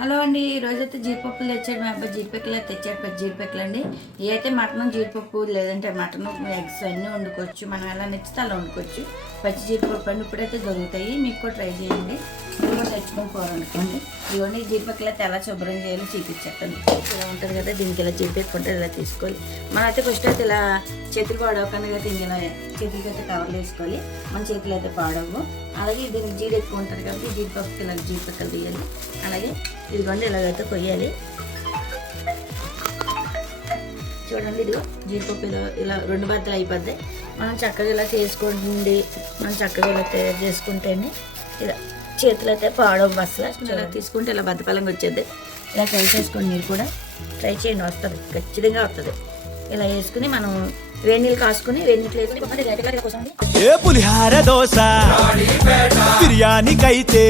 Hello అండి, ఈరోజైతే జీడిపప్పులు తెచ్చాడు మా అబ్బాయి. జీడిపప్పులు తెచ్చాడు, పచ్చి జీడిపప్పులు అండి. ఇవైతే మటన్ జీడిపప్పు లేదంటే మటన్ ఎగ్స్ అన్నీ వండుకోవచ్చు. మనం ఎలా నచ్చితే అలా వండుకోవచ్చు. పచ్చి జీడిపప్పు అండి ఇప్పుడైతే దొరుకుతాయి, మీకు కూడా ట్రై చేయండి. మీరు కూడా తెచ్చుకొని పోరనుకోండి. ఇవన్నీ జీడిపప్పులు అయితే ఎలా శుభ్రం చేయాలో చూపించేస్తాను. ఇలా ఉంటుంది కదా, దీనికి ఇలా జీడిపప్పు ఇలా తీసుకోవాలి. మనమైతే ఫస్ట్ అయితే ఇలా చేతులు పాడవకుండా అయితే ఇలా చేతులకి అయితే కవర్లు వేసుకోవాలి. మన చేతులు అయితే పాడవు. అలాగే దీనికి జీడి ఎక్కువ ఉంటుంది కాబట్టి జీడిపప్పుకి ఇలా జీడిపక్కలు తీయాలి. అలాగే ఇదిగోండి ఇలాగైతే కొయ్యాలి. చూడండి, ఇదిగో జీడిపప్పు ఇలా రెండు బద్దలు అయిపోద్ది. మనం చక్కగా ఇలా చేసుకోండి. మనం చక్కగా ఇలా తయారు చేసుకుంటేనే ఇలా చేతులు అయితే పాడవు. అసలు ఇలా తీసుకుంటే ఇలా బద్దపలంగా వచ్చేది. ఇలా ట్రై చేసుకోండి, మీరు కూడా ట్రై చేయండి, వస్తుంది, ఖచ్చితంగా వస్తుంది. ఇలా వేసుకుని మనం వేడి నీళ్ళు కాసుకుని వేడి నీళ్ళు వేసుకుని కోసం ఏ పులిహార దోశ బిర్యానీకైతే